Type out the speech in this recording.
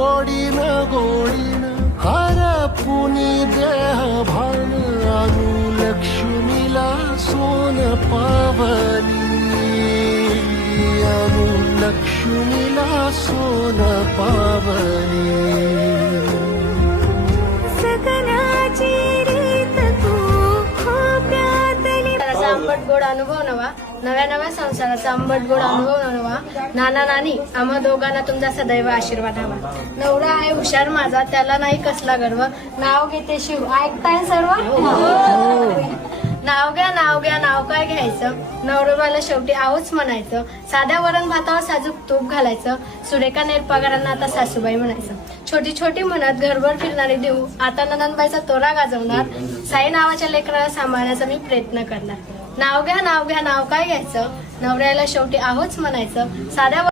Godin Godin हरपुनी देह भान आणू लक्ष्मीला सोन पावली आणू लक्ष्मीला सोन पावली आंबट गोड अनुभव नवा नव्या नव्या संसाराचा आंबट गोड अनुभव नवा नाना नानी आम्हा दोघांना तुमचा सदैव आशीर्वाद हवा. नवरा आहे हुशार माझा त्याला नाही कसला गर्व नाव घेते शिव ऐकताय सर्व. नाव घ्या नाव काय घ्यायचं नवरोबाला शेवटी आहोच म्हणायचं. साध्या वरण भातावर साजूक तूप घालायचं. सुरेखा नेरपगारांना आता सासूबाई म्हणायचं. छोटी छोटी म्हणत घरभर फिरणारी देऊ आता नंदनबाईचा तोरा गाजवणार. साई नावाच्या लेकराला सांभाळण्याचा मी प्रयत्न करणार. नाव घ्या नाव काय घ्यायचं नवऱ्याला शेवटी आहोच म्हणायचं. साध्या